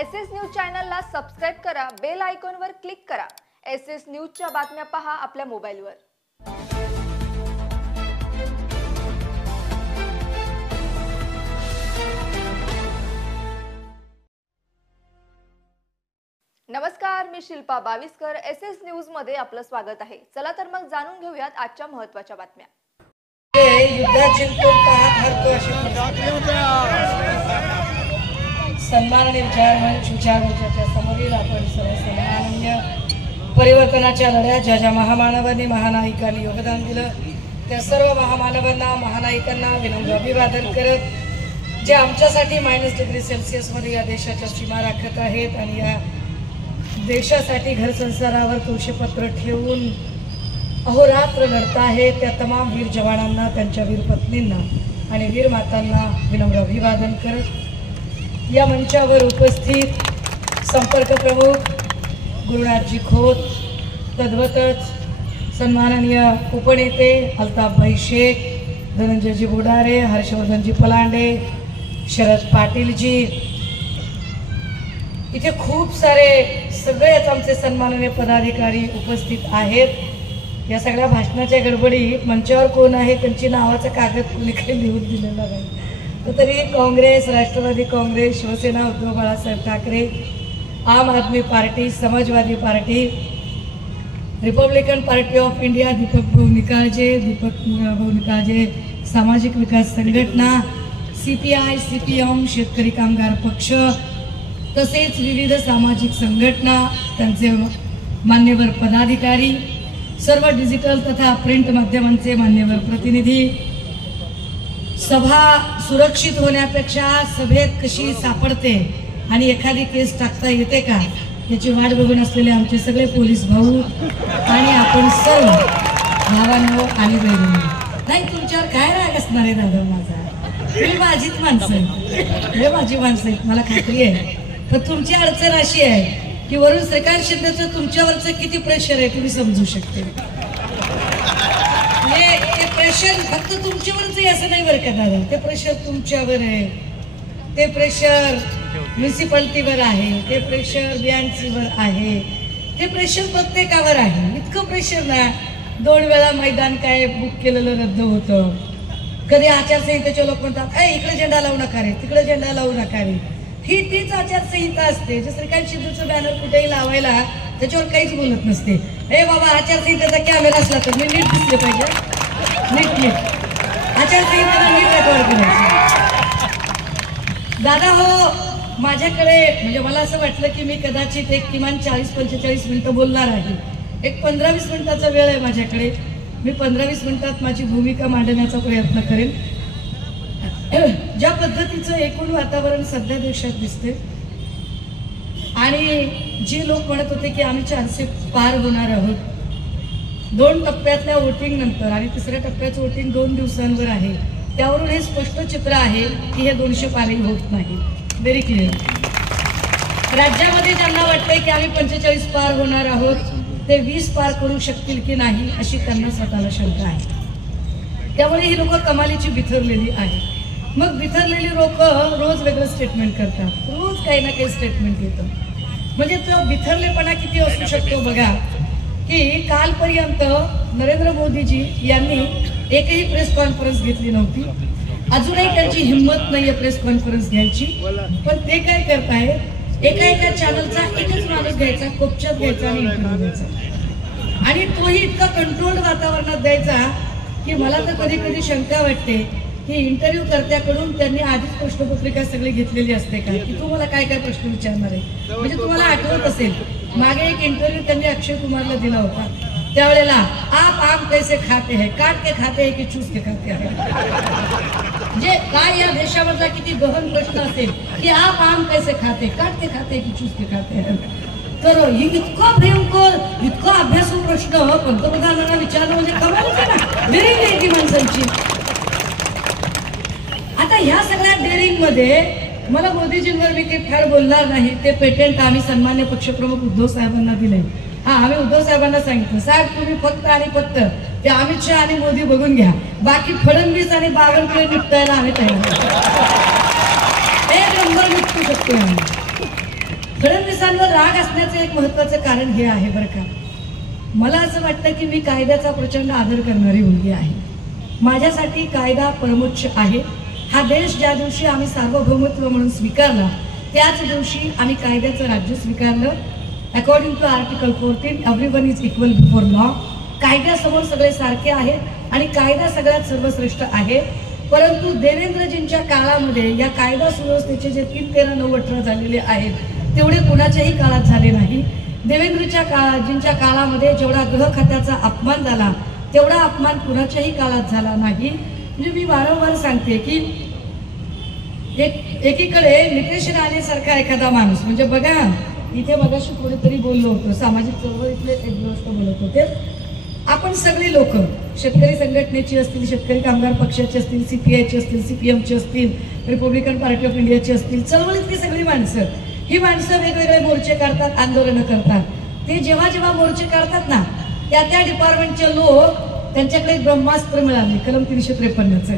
SS news चॅनलला subscribe करा, bell आयकॉनवर क्लिक करा। एसएस न्यूजच्या बातम्या पहा आपल्या मोबाईलवर। नमस्कार, मी शिल्पा बाविस्कर। एसएस न्यूज मध्ये आपलं स्वागत आहे। चला तर मग जाणून घेऊयात आजच्या महत्त्वाच्या बातम्या। युद्धात जिंकून पाहत हरतो अशी सन्माननीय विचारमंचाच्या समोरील आपण सर्व सन्माननीय परिवर्तनाच्या लढ्यात ज्या महामानवांनी महानायकांनी योगदान दिलं त्या सर्व महामानवांना महानायकांना विनम्र अभिवादन करत जे आमच्यासाठी -डिग्री मध्ये या देशाच्या सीमा राखत आहेत आणि या देशासाठी घर संसारावर तुळशीपत्र ठेवून अहोरात्र लढत आहे त्या तमाम वीर जवानांना त्यांच्या वीर पत्नींना आणि वीर मातांना विनम्र अभिवादन करत या मंचावर उपस्थित संपर्क प्रमुख गुरुनाथजी खोत, तद्वतच सन्माननीय उपनेते अल्ताफभाई शेख, धनंजयजी बुडारे, हर्षवर्धनजी पलांडे, शरद पाटीलजी, इथे खूप सारे सगळेच आमचे सन्माननीय पदाधिकारी उपस्थित आहेत। या सगळ्या भाषणाच्या गडबडीत मंचावर कोण आहे त्यांची नावाचा कागद कुणी काही लिहून दिलेला नाही, तरी Congress, Rashtrawadi Congress, Shiv Sena Uddhav Balasaheb Thackeray, Aam Aadmi party, Samajwadi party, Republican party of India, Deepak भाऊ निकाळजे, सामाजिक विकास संघटना, CPI, CPM, शेतकरी कामगार पक्ष, तसेच विविध सामाजिक संघटना, त्यांचे मान्यवर पदाधिकारी, सर्व डिजिटल तथा प्रिंट माध्यमांचे मान्यवर प्रतिनिधी, सभा सुरक्षित होण्यापेक्षा सभेत कशी सापडते आणि एखादी केस टाकता येते का याची वाट बघून असलेले आमचे सगळे पोलीस भाऊ आणि आपण सर्व भावांनो आणि बहिणींनो, नाही तुमच्यावर काय राग असणार आहे दादा माझा, मी माझीच माणसं हे माझी माणसं आहेत, मला खात्री आहे। पण तुमची अडचण अशी आहे की वरून श्रीकांत शिंदेचं तुमच्यावरचं किती प्रेशर आहे तुम्ही समजू शकते। ते प्रेशर फक्त तुमच्यावरच आहे असं नाही बरं का दादा, ते प्रेशर तुमच्यावर आहे, ते प्रेशर म्युनिसिपालिटीवर आहे, ते प्रेशर BNCवर आहे, ते प्रेशर प्रत्येकावर आहे। इतकं प्रेशर ना 2 वेळा मैदान काय बुक केलेलं रद्द होतं, कधी आचारसंहितेचे लोक म्हणतात इकडे झेंडा लावू नका रे, तिकडे झेंडा लावू नका रे, ही तीच आचारसंहिता असते। जे श्रीकांत शिंदेचं बॅनर कुठेही लावायला त्याच्यावर काहीच बोलत नसते, हे बाबा आचारसंहितेचा कॅमेरा असला तर मी नीट दिसले पाहिजे, नीट आचारसंहितेला नीट रेकॉर्ड करायचं। दादा हो, माझ्याकडे म्हणजे मला असं वाटलं की मी कदाचित एक किमान 40-45 मिनिटं बोलणार आहे, एक 15-20 मिनिटाचा वेळ आहे माझ्याकडे, मी 15-20 मिनिटात माझी भूमिका मांडण्याचा प्रयत्न करेन। ज्या पद्धतीचं एकूण वातावरण सध्या देशात दिसते आणि जे लोक म्हणत होते की आम्ही 400 पार होणार आहोत 2 टप्प्यातल्या वोटिंग नंतर आणि 3ऱ्या टप्प्याचं वोटिंग 2 दिवसांवर आहे, त्यावरून हे स्पष्ट चित्र आहे की हे 200 पारही होत नाही, व्हेरी क्लिअर। राज्यामध्ये ज्यांना वाटतंय की आम्ही 45 पार होणार आहोत ते 20 पार करू शकतील की नाही अशी त्यांना स्वतःला शंका आहे, त्यामुळे ही लोक कमालीची बिथरलेली आहे। मग बिथरलेली लोक रोज वेगळं स्टेटमेंट करतात, रोज काही ना काही स्टेटमेंट येतं, म्हणजे तो बिथरलेपणा किती असू शकतो बघा की कालपर्यंत नरेंद्र मोदीजी यांनी एकही प्रेस कॉन्फरन्स घेतली नव्हती, अजूनही त्यांची हिंमत नाहीये प्रेस कॉन्फरन्स घ्यायची, पण ते काय करतायत एका चॅनलचा एकच माणूस घ्यायचा, कोपच्यात घ्यायचा आणि इंटरव्ह्यू द्यायचा, आणि तोही इतका कंट्रोल्ड वातावरणात द्यायचा की मला तर कधी कधी शंका वाटते की इंटरव्ह्यू कर्त्याकडून त्यांनी आधीच प्रश्नपत्रिका सगळी घेतलेली असते का की तू मला काय काय प्रश्न विचारणार आहे। म्हणजे तुम्हाला आठवत असेल मागे एक इंटरव्ह्यू त्यांनी अक्षय कुमारला दिला होता, त्यावेळेला आप आम कैसे खाते हैं, काट के खाते हैं की चूस के खाते हैं, म्हणजे काय या देशामधला किती गहन प्रश्न असेल की आप आम कैसे खाते, काट के खाते की चूस के खाते हैं। तर इतका भयंकर इतका अभ्यासू प्रश्न पंतप्रधानांना विचारणं म्हणजे कमालच आहे ना, डेअरिंग आहे ती माणसांची। आता ह्या सगळ्या डेअरिंग मध्ये मला मोदीजींवर मी काही फार बोलणार नाही, ते पेटेंट आम्ही सन्मान्य पक्षप्रमुख उद्धव साहेबांना दिले। आम्ही उद्धव साहेबांना सांगितलं साहेब तुम्ही फक्त आणि फक्त ते अमित शहा आणि मोदी बघून घ्या, बाकी फडणवीस आणि बावनकुळे निपटायला आम्ही तयार, एक नंबर निपटू शकतो आम्ही। पोलिसांवर राग असण्याचं एक महत्वाचं कारण हे आहे बरं का. मला असं वाटतं की मी कायद्याचा प्रचंड आदर करणारी मुलगी आहे. माझ्यासाठी कायदा परमोच्च आहे. हा देश ज्या दिवशी आम्ही सार्वभौमत्व म्हणून स्वीकारला त्याच दिवशी आम्ही कायद्याचं राज्य स्वीकारलं. According to article 14 everyone is equal before law. कायद्यासमोर सगळे सारखे आहेत आणि कायदा सगळ्यात सर्वश्रेष्ठ आहे. परंतु देवेंद्रजींच्या काळामध्ये या कायदा सुव्यवस्थेचे जे 3-13-9-18 झालेले आहेत तेवढे कुणाच्याही काळात झाले नाही. देवेंद्रजींच्या काळामध्ये जेवढा गृह खात्याचा अपमान झाला तेवढा अपमान कुणाच्याही काळात झाला नाही. म्हणजे मी वारंवार सांगते की एकीकडे नितेश राणे सारखा एखादा माणूस, म्हणजे बघा इथे मगाशी कोणीतरी बोललो होतं, सामाजिक चळवळीतले एक गोष्ट बोलत होते. आपण सगळी लोक शेतकरी संघटनेची असतील, शेतकरी कामगार पक्षाची असतील, CPIची असतील, CPMची असतील, रिपब्लिकन पार्टी ऑफ इंडियाची असतील, चळवळीतली सगळी माणसं, ही माणसं वेगवेगळे मोर्चे काढतात, आंदोलनं करतात. ते जेव्हा जेव्हा मोर्चे काढतात ना त्या डिपार्टमेंटचे लोक त्यांच्याकडे ब्रह्मास्त्र मिळाले कलम 353चं.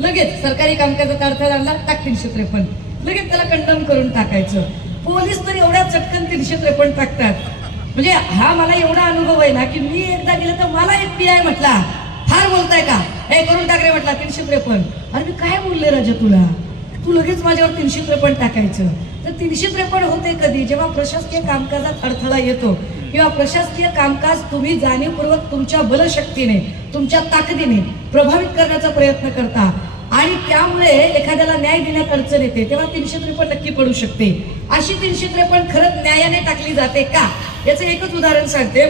लगेच सरकारी कामकाजात अडथळा आणला, टाक 353, लगेच त्याला कंडम करून टाकायचं. पोलीस तर एवढ्या चटकन 353 टाकतात. म्हणजे हा मला एवढा अनुभव आहे ना की मी एकदा गेलं तर मला एक PI म्हटला, फार बोलताय का, हे करून टाक रे म्हटला 353. अरे मी काय बोलले राजा तुला, तू लगेच माझ्यावर 353 टाकायचं. तर 353 होते कधी, जेव्हा प्रशासकीय कामकाजात अडथळा येतो किंवा प्रशासकीय कामकाज तुम्ही जाणीवपूर्वक तुमच्या बलशक्तीने, तुमच्या ताकदीने प्रभावित करण्याचा प्रयत्न करता आणि त्यामुळे एखाद्याला न्याय देण्यात अडचण येते, तेव्हा 353 नक्की पडू शकते. अशी 353 खरंच न्यायाने टाकली जाते का, याचं एकच उदाहरण सांगते.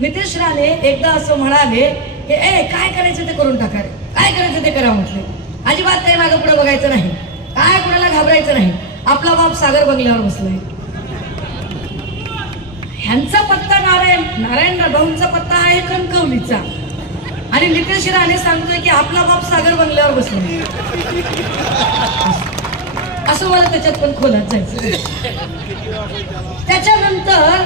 नितेश राणे एकदा असं म्हणाले की काय करायचं ते करून टाका रे, काय करायचं ते करा म्हटले. अजिबात काही मागं पुढे बघायचं नाही, काय कुणाला घाबरायचं नाही. आपला बाप सागर बंगल्यावर बसलाय. ह्यांचा पत्ता नारायण भाऊंचा पत्ता आहे कणकवलीचा आणि नितेश राणे सांगतोय की आपला बाप सागर बंगल्यावर बसलाय. असं मला त्याच्यात पण खोलात जायचं. त्याच्यानंतर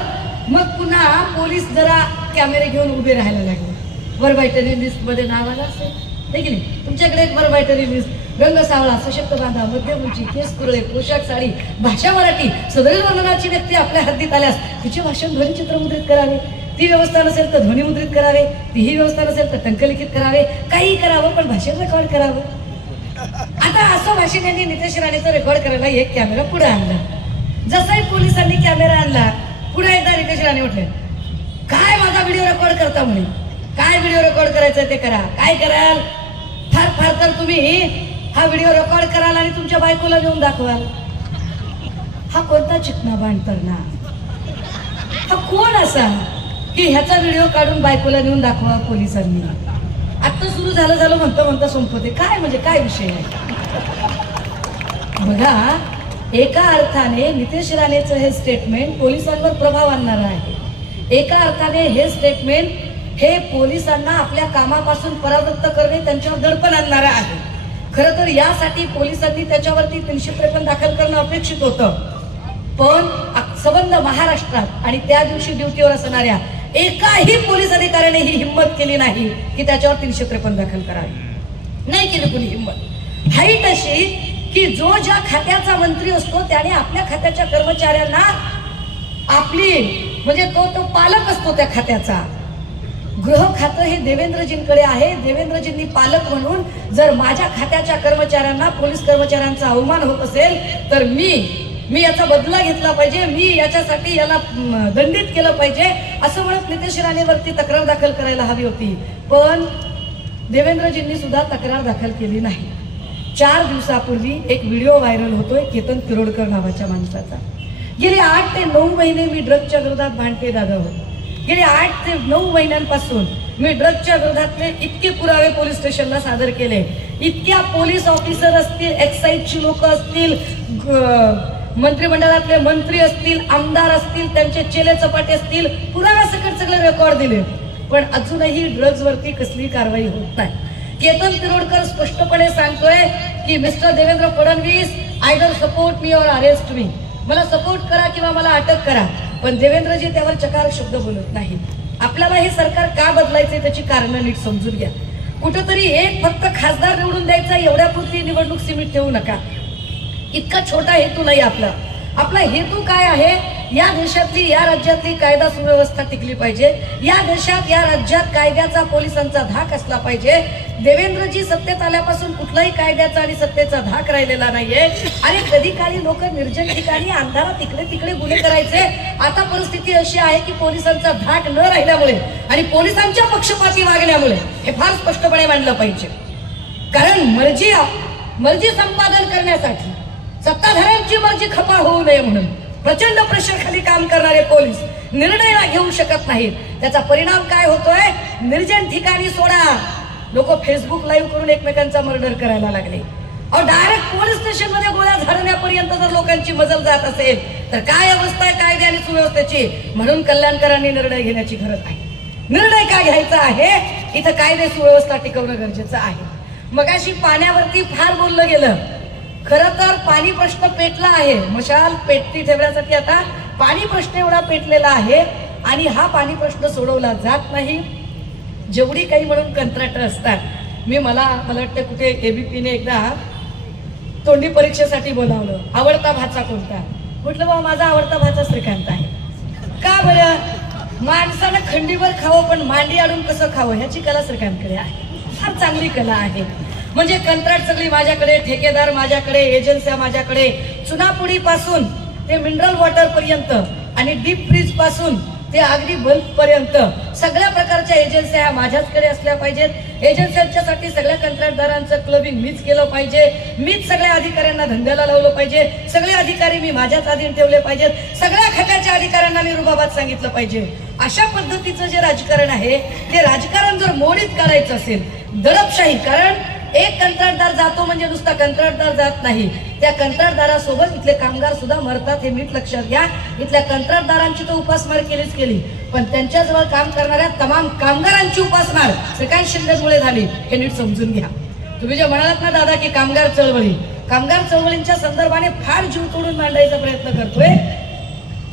मग पुन्हा पोलीस जरा कॅमेरे घेऊन उभे राहायला लागले. वर्बायटरी लिस्ट मध्ये नाव आलं असेल की नाही तुमच्याकडे, एक वर्बायटरी लिस्ट, रंग सावळा, सशक्त बांधा, मध्यम उंची, केस कुरळे, पोशाख साडी, भाषा मराठी, सदरील वर्णनाची व्यक्ती आपल्या हद्दीत आल्यास तिचे भाषण ध्वनिचित्र मुद्रित करावे. ती व्यवस्था नसेल तर ध्वनी मुद्रित करावे, तीही व्यवस्था नसेल तर टंकलिखित करावे, काही करावं पण भाषण रेकॉर्ड करावं. आता असं भाषण यांनी नितेश राणेचं रेकॉर्ड करायला एक कॅमेरा पुढे आणला. जसाही पोलिसांनी कॅमेरा आणला पुढे एकदा नितेश राणे म्हटले, काय माझा व्हिडिओ रेकॉर्ड करता म्हणे, काय व्हिडिओ रेकॉर्ड करायचं ते करा, काय कराल, फार फार तर तुम्ही हा व्हिडिओ रेकॉर्ड कराल आणि तुमच्या बायकोला नेऊन दाखवाल. हा कोणता चिकना बांधतरणा, हा कोण असा की ह्याचा व्हिडिओ काढून बायकोला नेऊन दाखवा पोलिसांनी. आता सुरू झालं म्हणता संपते काय, म्हणजे काय विषय आहे. बघा एका अर्थाने नितेश राणेचं हे स्टेटमेंट पोलिसांवर प्रभाव आणणारं आहे. एका अर्थाने हे स्टेटमेंट हे पोलिसांना आपल्या कामापासून परावृत्त करणे, त्यांच्यावर दडपण आणणारं आहे. खरं तर यासाठी पोलिसांनी त्याच्यावरती 353 दाखल करणं अपेक्षित होतं. पण संबंध महाराष्ट्रात आणि त्या दिवशी ड्युटीवर असणाऱ्या एकाही पोलीस अधिकाऱ्याने ही हिंमत केली नाही की त्याच्यावर 353 दाखल करावी. नाही केली कुणी हिंमत. हाईट अशी की जो ज्या खात्याचा मंत्री असतो त्याने आपल्या खात्याच्या कर्मचाऱ्यांना आपली, म्हणजे तो पालक असतो त्या खात्याचा. गृह खातं हे देवेंद्रजींकडे आहे. देवेंद्रजींनी पालक म्हणून जर माझ्या खात्याच्या कर्मचाऱ्यांना, पोलीस कर्मचाऱ्यांचा अवमान होत असेल तर मी याचा बदला घेतला पाहिजे, मी याच्यासाठी याला दंडित केलं पाहिजे असं म्हणत नितेश राणेवरती तक्रार दाखल करायला हवी होती. पण देवेंद्रजींनी सुद्धा तक्रार दाखल केली नाही. 4 दिवसापूर्वी एक व्हिडिओ व्हायरल होतोय केतन तिरोडकर नावाच्या माणसाचा. गेले 8 ते 9 महिने मी ड्रग्सच्या विरोधात भांडते दादा होतो. गेले 8 ते 9 महिन्यांपासून मी ड्रग्सच्या विरोधातले इतके पुरावे पोलीस स्टेशनला सादर केले. इतक्या पोलीस ऑफिसर असतील, एक्साईजची लोक असतील, मंत्रिमंडळातले मंत्री असतील, आमदार असतील, त्यांचे चेले चपाटे असतील, पुराव्यासकट सगळे रेकॉर्ड दिले. पण अजूनही ड्रग्ज वरती कसली कारवाई होत नाही. केतन तिरोडकर स्पष्टपणे सांगतोय की mister Devendra Fadnavis, either support me और अरेस्ट मी, मला सपोर्ट करा किंवा मला अटक करा. पण देवेंद्रजी त्यावर चकार शब्द बोलत नाही. आपल्याला हे सरकार का बदलायचे त्याची कारणं नीट समजून घ्या. कुठेतरी एक फक्त खासदार निवडून द्यायचा एवढ्यापुरती निवडणूक सीमित ठेवू नका. इतका छोटा हेतू नाही आपला. आपला हेतू काय आहे? या देशातली, या राज्यातली कायदा सुव्यवस्था टिकली पाहिजे. या देशात, या राज्यात कायद्याचा, पोलिसांचा धाक असला पाहिजे. देवेंद्रजी सत्तेत आल्यापासून कुठलाही कायद्याचा आणि सत्तेचा धाक राहिलेला नाहीये. आणि कधी काळी लोक निर्जन ठिकाणी अंधारात तिकडे तिकडे गुन्हे करायचे. आता परिस्थिती अशी आहे की पोलिसांचा धाक न राहिल्यामुळे आणि पोलिसांच्या पक्षपाती वागण्यामुळे हे फार स्पष्टपणे मांडलं पाहिजे. कारण मर्जी संपादन करण्यासाठी, सत्ताधाऱ्यांची मर्जी खपा होऊ नये म्हणून प्रचंड प्रेशर खाली काम करणारे पोलीस निर्णय घेऊ शकत नाहीत. त्याचा परिणाम काय होतोय? निर्जन ठिकाणी सोडा, लोक फेसबुक लाईव्ह करून एकमेकांचा मर्डर करायला लागले. अहो, डायरेक्ट पोलीस स्टेशन मध्ये गोळ्या झाडण्यापर्यंत जर लोकांची मजल जात असेल तर काय अवस्था आहे कायदे आणि सुव्यवस्थेची? म्हणून कल्याणकरांनी निर्णय घेण्याची गरज आहे. निर्णय काय घ्यायचा आहे? इथं कायदे सुव्यवस्था टिकवणं गरजेचं आहे. मगाशी पाण्यावरती फार बोललं गेलं. खरं तर पाणी प्रश्न पेटला आहे. मशाल पेटती ठेवण्यासाठी आता पाणी प्रश्न एवढा पेटलेला आहे आणि हा पाणी प्रश्न सोडवला जात नाही. जेवढी काही म्हणून कंत्राटर असतात, मला वाटतं कुठे एबीपीने एकदा तोंडी परीक्षेसाठी बोलावलं. आवडता भाचा कोणता? म्हटलं बाबा माझा आवडता भाचा श्रीकांत आहे. का बरं? माणसानं खंडीवर खावं पण मांडी आडून कसं खावं ह्याची कला श्रीकांतकडे आहे. फार चांगली कला आहे. म्हणजे कंत्राट सगळी माझ्याकडे, ठेकेदार माझ्याकडे, एजन्स्या माझ्याकडे, चुनापुडी पासून ते मिनरल वॉटर पर्यंत आणि डीप फ्रीज पासून ते अगदी बल्ब पर्यंत सगळ्या प्रकारच्या एजन्स्या ह्या माझ्याचकडे असल्या पाहिजेत. एजन्स्यांच्यासाठी सगळ्या कंत्राटदारांचं क्लबिंग मीच केलं पाहिजे. मीच सगळ्या अधिकाऱ्यांना धंद्याला लावलं पाहिजे. सगळे अधिकारी मी माझ्याच अधीन ठेवले पाहिजेत. सगळ्या खात्याच्या अधिकाऱ्यांना मी रुबाबात सांगितलं पाहिजे. अशा पद्धतीचं जे राजकारण आहे ते राजकारण जर मोडीत काढायचं असेल, दडपशाही, कारण एक कंत्राटदार जातो म्हणजे नुसता कंत्राटदार जात नाही, त्या कंत्राटदारासोबत इथले कामगार सुद्धा मरतात. हे नीट लक्षात घ्या. इथल्या कंत्राटदारांची तर उपासमार केली, पण त्यांच्याजवळ काम करणाऱ्या तमाम कामगारांची उपासमार श्रीकांत शिंदेमुळे झाली. हे नीट समजून घ्या. तुम्ही जे म्हणालात ना दादा की कामगार चळवळींच्या संदर्भाने फार जीव तोडून मांडायचा प्रयत्न करतोय.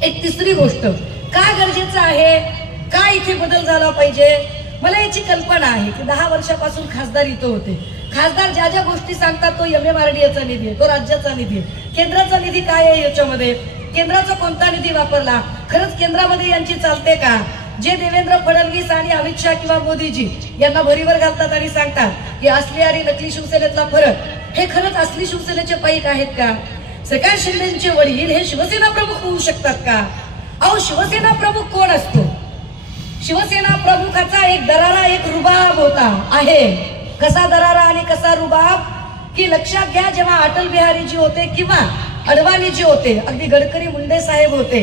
एक तिसरी गोष्ट, का गरजेचं आहे, का इथे बदल झाला पाहिजे? मला याची कल्पना आहे की 10 वर्षापासून खासदार इथं होते. खासदार ज्या ज्या गोष्टी सांगतात तो MMRDAचा निधी आहे, तो राज्याचा निधी आहे. केंद्राचा निधी काय आहे याच्यामध्ये? केंद्राचा कोणता निधी वापरला? खरंच केंद्रामध्ये यांची चालते का? जे देवेंद्र फडणवीस आणि अमित शहा किंवा मोदीजी यांना भरीवर घालतात आणि सांगतात की असली आणि नकली शिवसेनेतला फरक, हे खरंच असली शिवसेनेचे पाईक आहेत का? श्रीकांत शिंदेचे वडील हे शिवसेना प्रमुख होऊ शकतात का? अहो, शिवसेना प्रमुख कोण असतो? शिवसेना प्रमुखाचा एक दरारा, एक रुबाब होता आहे. कसा दरारा आणि कसा रुबाब की लक्षात घ्या, जेव्हा अटल बिहारीजी होते किंवा अडवाणीजी होते, अगदी गडकरी मुंडे साहेब होते,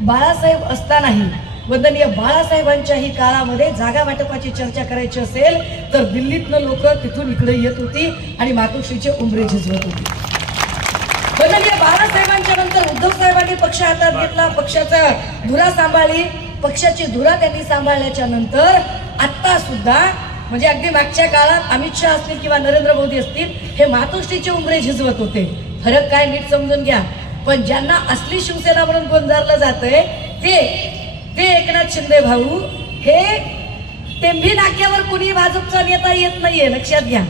बाळासाहेब असतानाही, वंदनीय बाळासाहेबांच्याही काळामध्ये जागा वाटपाची चर्चा करायची असेल तर दिल्लीतनं लोक तिथून इकडे येत होती आणि मातोश्रीचे उंबरे झिजवत होती. वंदनीय बाळासाहेबांच्या नंतर उद्धव साहेबांनी पक्ष हातात घेतला, पक्षाचा धुरा सांभाळली. पक्षाची धुरा त्यांनी सांभाळल्याच्या नंतर आता सुद्धा, म्हणजे अगदी मागच्या काळात अमित शहा असतील किंवा नरेंद्र मोदी असतील, हे मातोश्रीचे उंबरे झिजवत होते. फरक काय नीट समजून घ्या. पण ज्यांना असली शिवसेना म्हणून गोंजारलं जातंय ते एकनाथ शिंदे भाऊ, हे टेंभी नाक्यावर कुणी भाजपचा नेता येत नाहीये, लक्षात घ्या.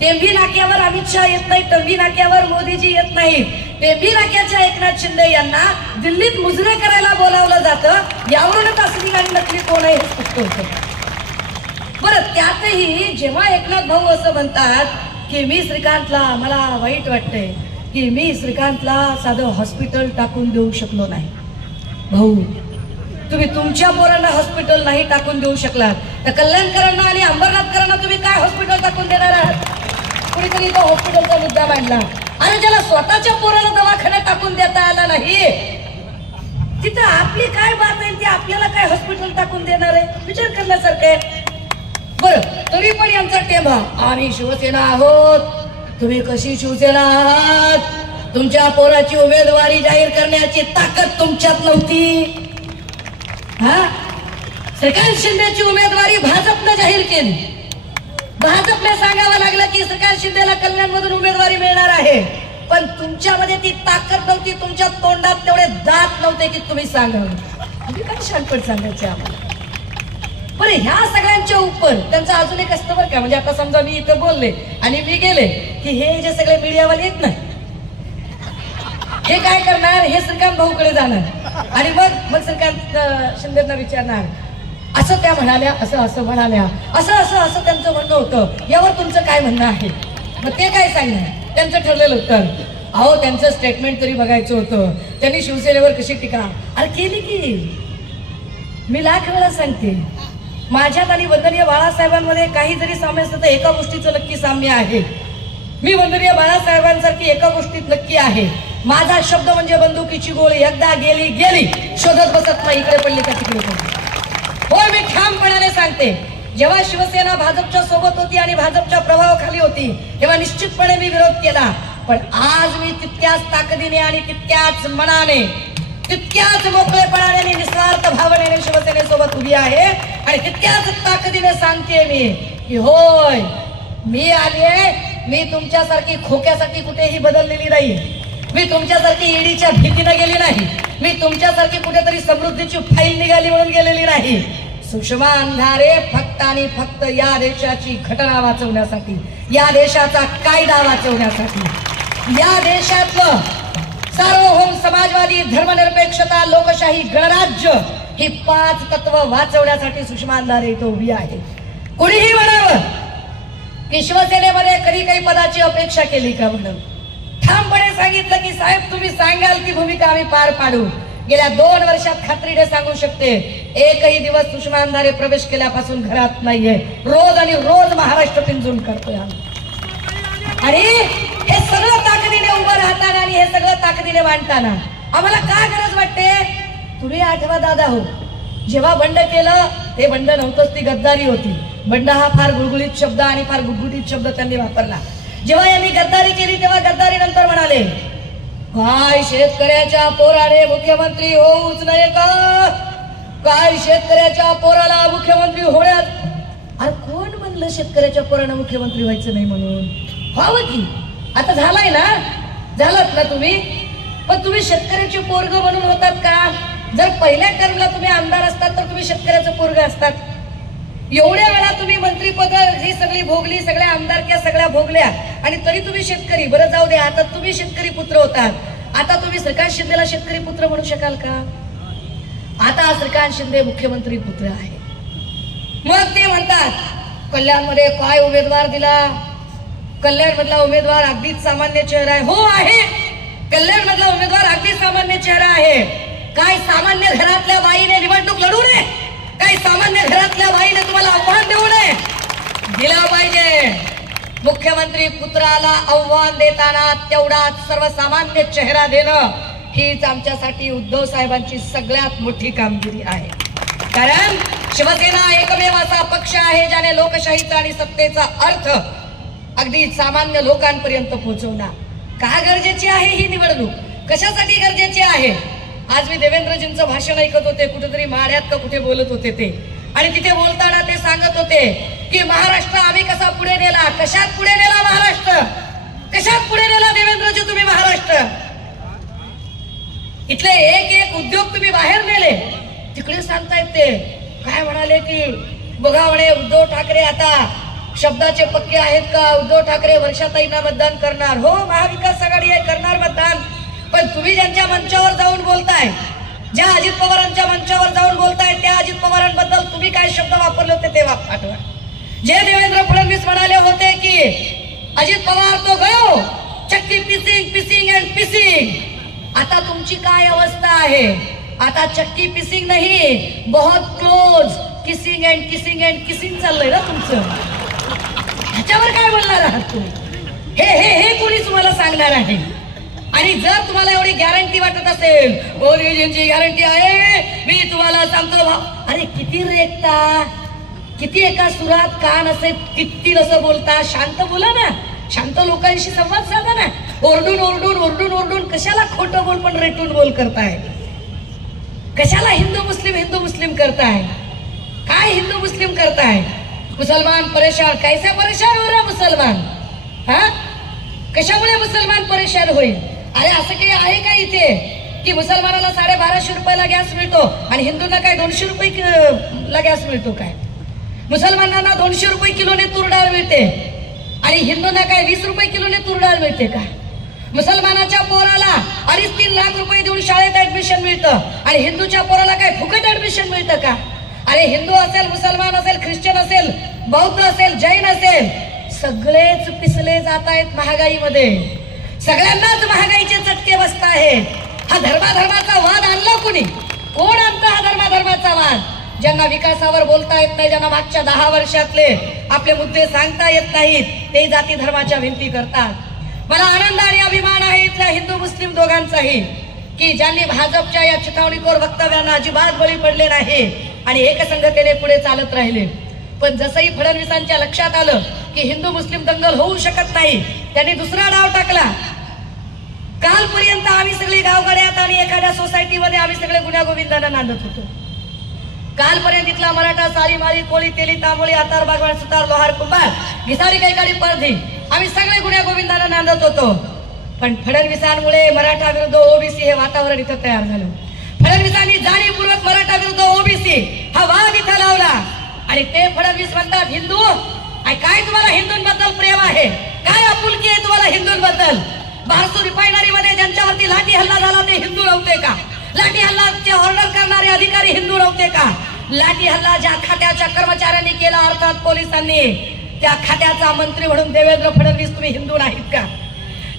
टेंभी नाक्यावर अमित शहा येत नाही, टेंभी नाक्यावर मोदीजी येत नाही. टेंभी नाक्याच्या एकनाथ शिंदे यांना दिल्लीत मुजरे करायला बोलावलं जातं. यावरूनच असली आणि नकली कोण आहे हे स्पष्ट होतं. बरं, त्यातही जेव्हा एकनाथ भाऊ असं म्हणतात की मी श्रीकांतला, मला वाईट वाटतंय की मी श्रीकांतला साधं हॉस्पिटल टाकून देऊ शकलो नाही. भाऊ, तुम्ही तुमच्या पोरांना हॉस्पिटल नाही टाकून देऊ शकलात तर कल्याणकरांना आणि अंबरनाथकरांना तुम्ही काय हॉस्पिटल टाकून देणार आहात? कुणीतरी तो हॉस्पिटलचा मुद्दा मांडला. आणि ज्याला स्वतःच्या पोराला दवाखान्यात टाकून देता आला नाही, तिथं आपली काय बात आहे? ती आपल्याला काय हॉस्पिटल टाकून देणार आहे? विचार करण्यासारखं आहे. बरं, तरी पण यांचा टेंबा, आम्ही शिवसेना आहोत. तुम्ही कशी शिवसेना आहात? तुमच्या पोराची उमेदवारी जाहीर करण्याची ताकद तुमच्यात नव्हती. श्रीकांत शिंदेची उमेदवारी भाजपने जाहीर केली. भाजपने सांगावं लागलं की श्रीकांत शिंदेला कल्याणमधून उमेदवारी मिळणार आहे, पण तुमच्यामध्ये ती ताकद नव्हती, तुमच्या तोंडात तेवढे दात नव्हते की तुम्ही सांगावं. तुम्ही काय शानपण सांगायचे आम्हाला? पण ह्या सगळ्यांच्या उपर त्यांचा अजून एक असतं बरं का. म्हणजे आता समजा मी इथं बोलले आणि मी गेले की हे जे सगळे मीडियावाले आहेत ना, हे काय करणार, हे श्रीकांत भाऊकडे जाणार आणि मग श्रीकांत शिंदेना विचारणार, असं त्या म्हणाल्या, असं असं म्हणाल्या, असं असं असं त्यांचं म्हणणं होतं, यावर तुमचं काय म्हणणं आहे. मग ते काय सांगणार, त्यांचं ठरलेलं उत्तर, अहो त्यांचं स्टेटमेंट तरी बघायचं होतं, त्यांनी शिवसेनेवर कशी टीका अरे केली की. मी लाख वेळा सांगते, माझ्यात आणि वंदनीय बाळासाहेबांमध्ये काही जरी साम्य असलं तर एका गोष्टीचं नक्की साम्य आहे. मी वंदनीय बाळासाहेबांसारखी एका गोष्टीत नक्की आहे, माझा शब्द म्हणजे बंदुकीची गोळी, एकदा गेली गेली, शोधत बसत नाही इकडे पडली का तिकडे पडली. होय, मी ठामपणाने सांगते, जेव्हा शिवसेना भाजपच्या सोबत होती आणि भाजपच्या प्रभावाखाली होती तेव्हा निश्चितपणे मी विरोध केला, पण आज मी तितक्याच ताकदीने आणि तितक्याच मनाने, तितक्याच मोकळेपणाने, निस्वार्थ भावनेने शिवसेनेसोबत उभी आहे आणि तितक्याच ताकदीने सांगते मी की होय, मी आले, मी तुमच्यासारखी खोक्यासाठी कुठेही बदललेली नाही, मी तुमच्यासारखी ईडीच्या भीतीने गेली नाही, मी तुमच्यासारखी कुठेतरी समृद्धीची फाईल निघाली म्हणून गेलेली नाही. सुषमा अंधारे फक्त आणि फक्त या देशाची घटना वाचवण्यासाठी, या देशाचा कायदा वाचवण्यासाठी, या देशातलं सार्वभौम समाजवादी, धर्मनिरपेक्षता, लोकशाही, गणराज्य ही 5 तत्व वाचवण्यासाठी सुषमा अंधारे इथं उभी आहे. कुणीही म्हणावं की शिवसेनेमध्ये कधी काही पदाची अपेक्षा केली का, म्हणून ठामपणे सांगितलं की साहेब तुम्ही सांगाल ती भूमिका आम्ही पार पाडू. गेल्या 2 वर्षात खात्रीने सांगू शकते, एकही दिवस सुषमा अंधारे प्रवेश केल्यापासून घरात नाहीये, रोज आणि रोज महाराष्ट्र पिंजून करतोय आम्ही. आणि हे सगळं ताकदीने उभं राहताना आणि हे सगळं ताकदीने मांडताना आम्हाला काय गरज वाटते. तुम्ही आठवा दादा हो, जेव्हा बंड केलं ते बंड नव्हतंच, ती गद्दारी होती. बंड हा फार गुळगुळीत शब्द आणि फार गुटगुटीत शब्द त्यांनी वापरला. जेव्हा यांनी गद्दारी केली तेव्हा गद्दारी नंतर म्हणाले, काय शेतकऱ्याच्या पोराने मुख्यमंत्री होऊच नये का, काय शेतकऱ्याच्या पोराला मुख्यमंत्री होण्यात. अरे कोण म्हणलं शेतकऱ्याच्या पोरानं मुख्यमंत्री व्हायचं नाही म्हणून, व्हावं की. आता झालाय ना, झालात ना तुम्ही, पण तुम्ही शेतकऱ्याचे पोरग म्हणून होतात का. जर पहिल्या टर्मला तुम्ही आमदार असतात तर तुम्ही शेतकऱ्याचं पोरग असतात. एवढ्या वेळा तुम्ही मंत्रीपद ही सगळी भोगली, सगळ्या आमदारक्या सगळ्या भोगल्या आणि तरी तुम्ही शेतकरी. बरं जाऊ दे, आता तुम्ही शेतकरी पुत्र होतात, आता तुम्ही श्रीकांत शिंदेला शेतकरी पुत्र म्हणू शकाल का. आता श्रीकांत शिंदे मुख्यमंत्री पुत्र आहे. मग ते म्हणतात कल्याणमध्ये काय उमेदवार दिला, कल्याण मधला उमेदवार अगदीच सामान्य चेहरा आहे. हो आहे, कल्याण मधला उमेदवार अगदी सामान्य चेहरा आहे. काय सामान्य घरातल्या बाईने निवडणूक लढू नये, काही सामान्य घरातल्या बाईने तुम्हाला आव्हान देऊ नये, दिला पाहिजे. मुख्यमंत्री पुत्राला आव्हान देताना तेवढाच सर्वसामान्य चेहरा देणं हीच आमच्यासाठी उद्धव साहेबांची सगळ्यात मोठी कामगिरी आहे. कारण शिवसेना एकमेव असा पक्ष आहे ज्याने लोकशाहीचा आणि सत्तेचा अर्थ अगदी सामान्य लोकांपर्यंत पोहोचवणार. का गरजेची आहे ही निवडणूक, कशासाठी गरजेची आहे. आज मी देवेंद्रजींचं भाषण ऐकत होते, कुठेतरी माड्यात का कुठे बोलत होते ते, आणि तिथे बोलताना ते सांगत होते की महाराष्ट्र आम्ही कसा पुढे नेला. कशात पुढे नेला महाराष्ट्र, कशात पुढे नेला देवेंद्रजी तुम्ही महाराष्ट्र. इथले एक एक उद्योग तुम्ही बाहेर नेले. तिकडे सांगतायत ते काय म्हणाले की बघा म्हणे उद्धव ठाकरे आता शब्दाचे पक्के आहेत का, उद्धव ठाकरे वर्षाताईंना मतदान करणार. हो, महाविकास आघाडी आहे, करणार मतदान. पण तुम्ही ज्यांच्या मंचावर जाऊन बोलताय, ज्या अजित पवारांच्या मंचावर जाऊन बोलताय, त्या अजित पवारांबद्दल तुम्ही काय शब्द वापरले होते ते आठवा. जे देवेंद्र फडणवीस म्हणाले होते की अजित पवार तो गयो, चक्की पिसिंग पिसिंग अँड पिसिंग. आता तुमची काय अवस्था आहे. आता चक्की पिसिंग नाही, बहुत close kissing and kissing and kissing चाललंय ना तुमचं. ह्याच्यावर काय बोलणार आहात तुम्ही. हे हे हे कोणी तुम्हाला सांगणार आहे. आणि जर तुम्हाला एवढी गॅरंटी वाटत असेल, ओरिजिनची गॅरंटी आहे, मी तुम्हाला सांगतो भाऊ. अरे किती रेखता, किती एका सुरात कान असे किती असं बोलता. शांत बोला ना, शांत लोकांशी संवाद साधा ना. ओरडून ओरडून ओरडून ओरडून कशाला खोटं बोल पण रेटून बोल करताय. कशाला हिंदू मुस्लिम करताय. काय हिंदू मुस्लिम करताय. मुसलमान परेशान, कैसा परेशान हो रहा मुसलमान. हा, कशामुळे मुसलमान परेशान होईल. अरे असं काही आहे का इथे की मुसलमानाला 1250 रुपयाला गॅस मिळतो आणि हिंदूंना काय 200 रुपये गॅस मिळतो. काय मुसलमानांना 200 रुपये किलोने तूर डाळ मिळते आणि हिंदूंना काय 20 रुपये किलोने तूर डाळ मिळते का. मुसलमानाच्या पोराला 2-3 लाख रुपये देऊन शाळेत ऍडमिशन मिळतं आणि हिंदूच्या पोराला काय फुकट ऍडमिशन मिळतं का? अरे हिंदू असेल, मुसलमान असेल, ख्रिश्चन असेल, बौद्ध असेल, जैन असेल, सगळेच पिसले जात आहेत महागाईमध्ये. सगळ्यांनाच महागाईचे चटके बसत आहेत. हा धर्माचा वाद आणला कुणी? कोण आणतं हा धर्माचा वाद? ज्यांना विकासावर बोलता येत नाही, ज्यांना मागच्या 10 वर्षातले आपले मुद्दे सांगता येत नाहीत, ते जाती धर्माच्या भिंती करतात. मला आनंद आणि अभिमान आहे इथल्या हिंदू मुस्लिम दोघांचाही, की ज्यांनी भाजपच्या या चिथावणीखोर वक्तव्यांना अजिबात बळी पडले नाही आणि एकसंघतेने पुढे चालत राहिले. पण जसंही फडणवीसांच्या लक्षात आलं की हिंदू मुस्लिम दंगल होऊ शकत नाही, त्यांनी दुसरा डाव टाकला. कालपर्यंत आम्ही सगळे गावगाड्यात आणि एखाद्या सोसायटीमध्ये आम्ही सगळे गुन्ह्या गोविंदानं नांदत होतो. कालपर्यंत इथला मराठा, साळी, माळी, कोळी, तेली, तांबोळी, आतार, बागवान, सुतार, लोहार, कुंभार, घिसारी, कैकाडी, परधी, आम्ही सगळे गुन्ह्या गोविंदानं नांदत होतो. पण फडणवीसांमुळे मराठा विरुद्ध ओबीसी हे वातावरण इथं तयार झालं. फडणवीसांनी जाणीवपूर्वक मराठा विरुद्ध ओबीसी हा वाद इथं लावला आणि ते फडणवीस म्हणतात हिंदू, काय तुम्हाला हिंदूंबद्दल प्रेम आहे? काय आपुलकी आहे तुम्हाला हिंदूंबद्दल? बारसू रिफायनरी मध्ये ज्यांच्यावरती लाठी हल्ला झाला ते हिंदू नव्हते का? लाठी हल्लाचे ऑर्डर करणारे अधिकारी हिंदू नव्हते का? लाठी हल्ला ज्या खात्याच्या कर्मचाऱ्यांनी केला, अर्थात पोलिसांनी, त्या खात्याचा मंत्री म्हणून देवेंद्र फडणवीस तुम्ही हिंदू नाहीत का?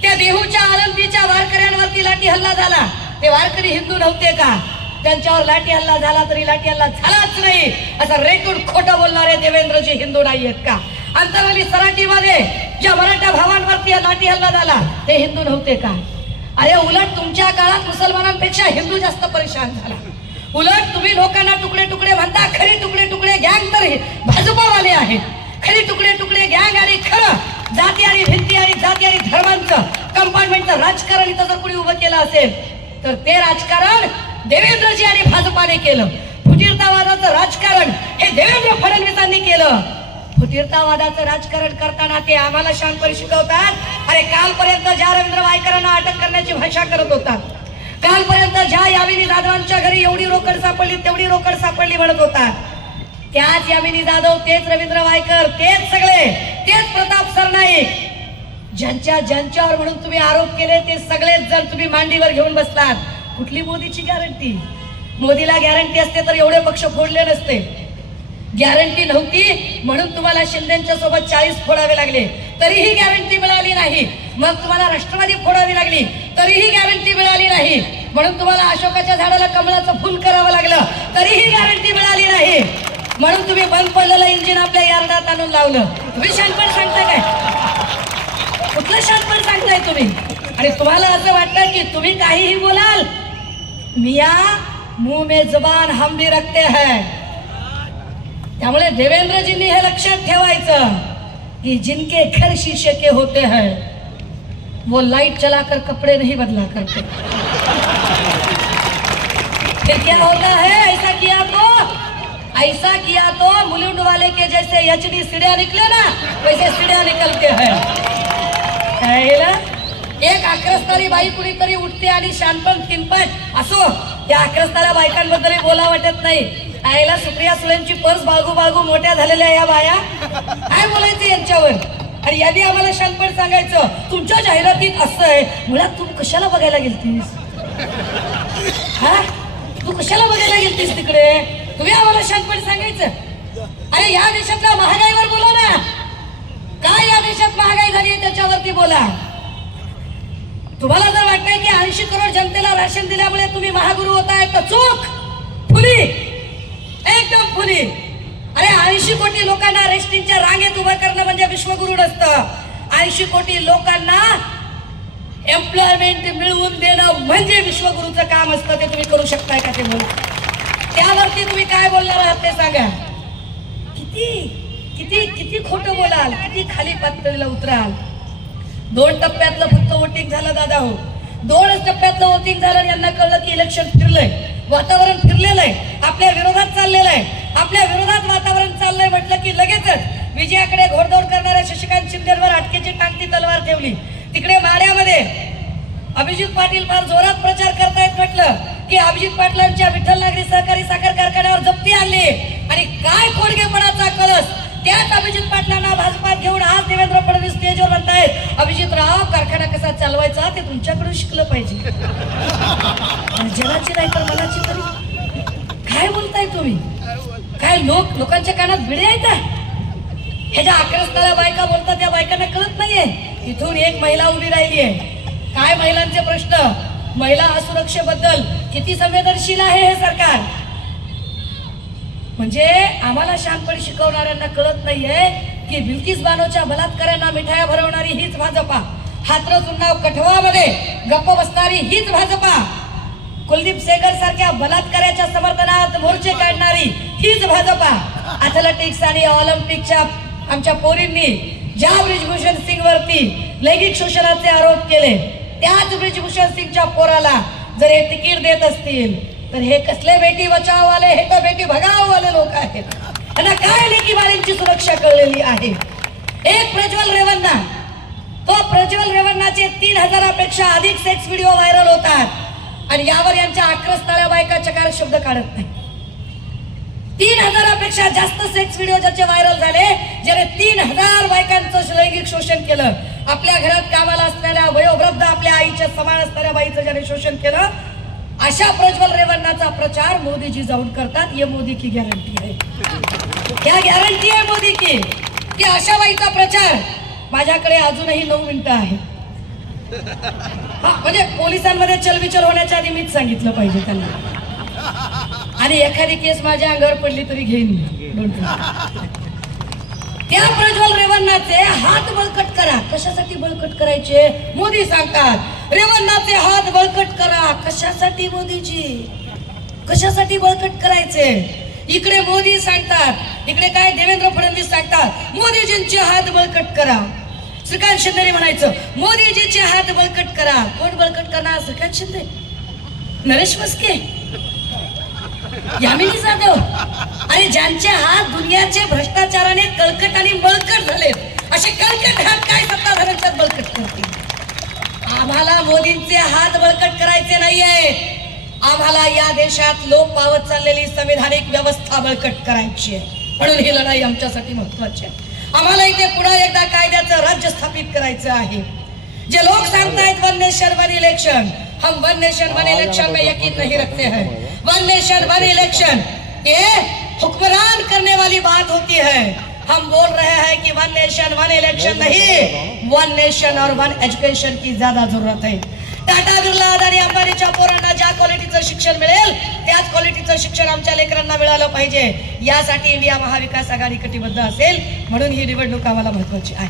त्या देहूच्या आळंदीच्या वारकऱ्यांवरती लाठी हल्ला झाला, ते वारकरी हिंदू नव्हते का? त्यांच्यावर लाठी हल्ला झाला तरी लाठी हल्ला झालाच नाही असं रेटून खोटं बोलणारे देवेंद्रजी हिंदू नाही आहेत का? अंतरवली सराटीमध्ये ज्या मराठा भावांवरती लाठी हल्ला झाला ते हिंदू नव्हते का? अरे उलट तुमच्या काळात मुसलमानांपेक्षा हिंदू जास्त परेशान झाला. उलट तुम्ही लोकांना तुकडे तुकडे म्हणता, खरी तुकडे तुकडे गँग तर भाजपावाले आहेत. खरी तुकडे तुकडे गँग आणि खरं जाती आणि भिंती आणि जाती आणि धर्मांचं कंपार्टमेंटचं राजकारण इथं जर कोणी उभं केलं असेल तर ते राजकारण देवेंद्रजी आणि भाजपाने केलं. फुटीरतावादाचं राजकारण हे देवेंद्र फडणवीसांनी केलं. फुटीरतावादाचं राजकारण करताना ते आम्हाला शांतपणे शिकवतात. अरे कालपर्यंत ज्या रवींद्र वायकरांना अटक करण्याची भाषा करत होतात, कालपर्यंत ज्या यामिनी जाधवांच्या घरी एवढी रोकड सापडली तेवढी रोकड सापडली म्हणत होतात, त्याच यामिनी जाधव, तेच रवींद्र वायकर, तेच सगळे, तेच प्रताप सरनाईक, ज्यांच्यावर म्हणून तुम्ही आरोप केले ते सगळेच जण तुम्ही मांडीवर घेऊन बसलात. कुठली मोदीची गॅरंटी? मोदीला गॅरंटी असते तर एवढे पक्ष फोडले नसते. गॅरंटी नव्हती म्हणून तुम्हाला शिंदेच्या सोबत 40 फोडावे लागले, तरीही गॅरंटी मिळाली नाही. मग तुम्हाला राष्ट्रवादी फोडावी लागली, तरीही गॅरंटी मिळाली नाही. म्हणून तुम्हाला अशोकाच्या झाडाला कमळाचं फुल करावं लागलं, तरीही गॅरंटी मिळाली नाही. म्हणून तुम्ही बंद पडलेलं इंजिन आपल्या यार्डात आणून लावलं. तुम्ही शानपण सांगता काय? कुठलं शानपण सांगताय तुम्ही? आणि तुम्हाला असं वाटतं की तुम्ही काहीही बोलाल, मिया मुंह में जबान हम भी रखते हैं. त्यामुळे देवेंद्रजींनी हे लक्षात ठेवायचं कि जिनके घर शीशे के होते हैं वो लाइट चलाकर कपड़े नहीं बदला करते. फिर क्या होता है? ऐसा किया तो मुलुंड वाले के जैसे HD सीढ़ियां निकले ना, वैसे सीढ़ियां निकलते हैं. एक आक्रस्तारी बाई कुणीतरी उठते आणि शानपण तिनपट असो. त्या आक्रस्ताला बायकांबद्दल बोला वाटत नाही. आईला सुप्रिया सुळेंची पर्स बाळगू बाळगू मोठ्या झालेल्या या बाया, काय बोलायचं यांच्यावर? आणि यांनी आम्हाला शानपण सांगायचं तुमच्या जाहिरातीत असं आहे. मुळात तू कशाला बघायला गेलतीस? हा, तू कशाला बघायला गेलतीस तिकडे? तुम्ही आम्हाला शानपण सांगायचं? अरे या देशातल्या महागाईवर बोला ना. काय या देशात महागाई झाली आहे त्याच्यावरती बोला. तुम्हाला जर वाटतंय की 80 करोड जनतेला राशन दिल्यामुळे तुम्ही महागुरु होताय तर चूक. फुली, एकदम फुली. अरे 80 कोटी लोकांना रेस्टिंगच्या रांगेत उभं करणं म्हणजे विश्वगुरु नसतं. 80 कोटी लोकांना एम्प्लॉयमेंट मिळवून देणं म्हणजे विश्वगुरूचं काम असतं. ते तुम्ही करू शकताय का? ते बोला. त्यावरती तुम्ही काय बोलणार आहात ते सांगा. किती खोटं बोलाल, किती खाली पातळीला उतराल. 2 टप्प्यातलं फक्त वोटिंग झालं दादा हो. 2च टप्प्यातलं वोटिंग झालं. यांना कळलं की इलेक्शन फिरलंय, वातावरण फिरलेलं आहे, आपल्या विरोधात चाललेलं आहे. आपल्या विरोधात वातावरण चाललंय म्हटलं की लगेचच विजयाकडे घोडदौड करणाऱ्या शशिकांत शिंदेवर अटकेची टांगती तलवार ठेवली. तिकडे माड्यामध्ये अभिजित पाटील फार जोरात प्रचार करतायत. म्हटलं की अभिजित पाटलांच्या विठ्ठल नागरी सहकारी साखर कारखान्यावर जप्ती आणली आणि काय खोडगेपणाचा कळस त्याच अभिजित पाटलांना भाजपात घेऊन आज देवेंद्र फडणवीस स्टेजवर म्हणतायत अभिजितराव कारखाना कसा चालवायचा ते तुमच्याकडून शिकलं पाहिजे. जगाची नाही तर मनाची तरी काय बोलताय तुम्ही? काय लोकांच्या कानात भिडे आहेत. ह्याच्या आक्रस्ताला बायका बोलतात त्या बायकांना कळत नाहीये. इथून एक महिला उभी राहिली आहे. काय महिलांचे प्रश्न, महिला असुरक्षेबद्दल किती संवेदनशील आहे हे सरकार. म्हणजे आम्हाला शहाणपणी शिकवणाऱ्यांना कळत नाहीये की बिल्किस बानोच्या बलात्कारांना मिठाया भरवणारी हीच भाजपा, हाथरस उन्नाव कठवामध्ये गप्प बसणारी हीच भाजपा, कुलदीप सेगर सारख्या बलात्काराच्या समर्थनात मोर्चे काढणारी हीच भाजपा. अथलेटिक्स आणि ऑलिम्पिकच्या आमच्या पोरींनी ज्या ब्रिजभूषण सिंग वरती लैंगिक शोषणाचे आरोप केले त्याच ब्रिजभूषण सिंगच्या पोराला जर हे तिकीट देत असतील तर हे कसले बेटी बचाव वाले, हे तर बेटी भगाव वाले लोक आहेत. त्यांना काय लेकी बाळींची सुरक्षा कळलेली आहे. एक प्रज्वल रेवन्ना, तो प्रज्वल रेवन्नाचे 3000पेक्षा अधिक सेक्स व्हिडिओ व्हायरल होतात आणि यावर यांच्या आक्रस्ताळ्या बायका चकार शब्द काढत नाही. 3000पेक्षा जास्त सेक्स व्हिडिओ ज्याचे व्हायरल झाले, ज्याने 3000 बायकांचं लैंगिक शोषण केलं. आपल्या घरात कामाला असणाऱ्या वयोवृद्ध आपल्या आईच्या समान असणाऱ्या बाईचं ज्याने शोषण केलं, अशा प्रज्वल रेवन्नाचा प्रचार मोदीजी जाऊन करतात. ये मोदी की गॅरंटी आहे. क्या गॅरंटी आहे मोदी की अशा बाईचा प्रचार. माझ्याकडे अजूनही 9 मिनिटं आहे. म्हणजे पोलिसांमध्ये चलबिचल होण्याच्या आधी मीच सांगितलं पाहिजे त्यांना. आणि एखादी केस माझ्या अंगावर पडली तरी घेईन. त्या प्रज्वल रेवन्नाचे हात बळकट करा. कशासाठी बळकट करायचे? मोदी सांगतात रेवन्नाचे हात बळकट करा. कशासाठी मोदीजी? कशासाठी बळकट करायचे? इकडे मोदी सांगतात, इकडे काय देवेंद्र फडणवीस सांगतात मोदीजींचे हात बळकट करा. श्रीकांत शिंदे म्हणायचं मोदीजीचे हात बळकट करा. कोण बळकट करणार? श्रीकांत शिंदे, नरेश मस्के, यामिनी जाधव आणि ज्यांचे हात दुनियाचे भ्रष्टाचाराने कळकट आणि बळकट झाले असे कळकट हात काय सत्ताधाऱ्यांच्यात बळकट करतील? आम्हाला मोदींचे हात बळकट करायचे नाहीये. आम्हाला या देशात लोप पावत चाललेली संविधानिक व्यवस्था बळकट करायची आहे. म्हणून ही लढाई आमच्यासाठी महत्वाची आहे. आम्हाला इथे पुन्हा एकदा कायद्याचं राज्य स्थापित करायचं आहे. जे लोक सांगतायत वन नेशन वन इलेक्शन, हम वन नेशन वन इलेक्शन में यकीन नहीं रखते हैं. वन नेशन वन इलेक्शन ये हुक्मरान करने वाली बात होती है. हम बोल रहे हैं कि वन नेशन वन इलेक्शन नहीं, वन नेशन और वन एजुकेशन की ज्यादा जरूरत है. टाटा बिर्ला आणि अंबानीच्या पोरांना ज्या क्वालिटीचं शिक्षण मिळेल त्याच क्वालिटीचं शिक्षण आमच्या लेकरांना मिळालं पाहिजे. यासाठी इंडिया महाविकास आघाडी कटिबद्ध असेल. म्हणून ही निवडणूक आम्हाला महत्वाची आहे.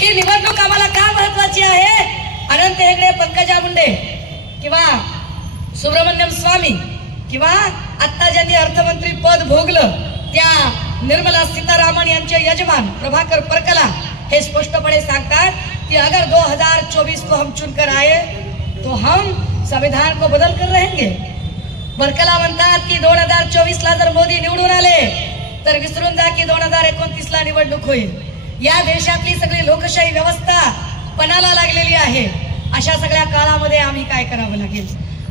ही निवडणूक आम्हाला का महत्वाची आहे? अनंत हेगडे, पंकजा मुंडे किंवा सुब्रमण्यम स्वामी किंवा आता ज्यांनी अर्थमंत्री पद भोगलं त्या निर्मला सीतारामन यांचे यजमान प्रभाकर परकला हे स्पष्टपणे सांगतात कि अगर 2024 को हम चुनकर आए तो हम संविधान को बदल कर रहेंगे. परकला म्हणतात की 2024ला जर मोदी निवडून आले तर विसरून जा की 2029ला निवडणूक होईल. या देशातली सगळी लोकशाही व्यवस्था पणाला लागलेली आहे. अशा सगळ्या काळामध्ये आम्ही काय करावं लागेल?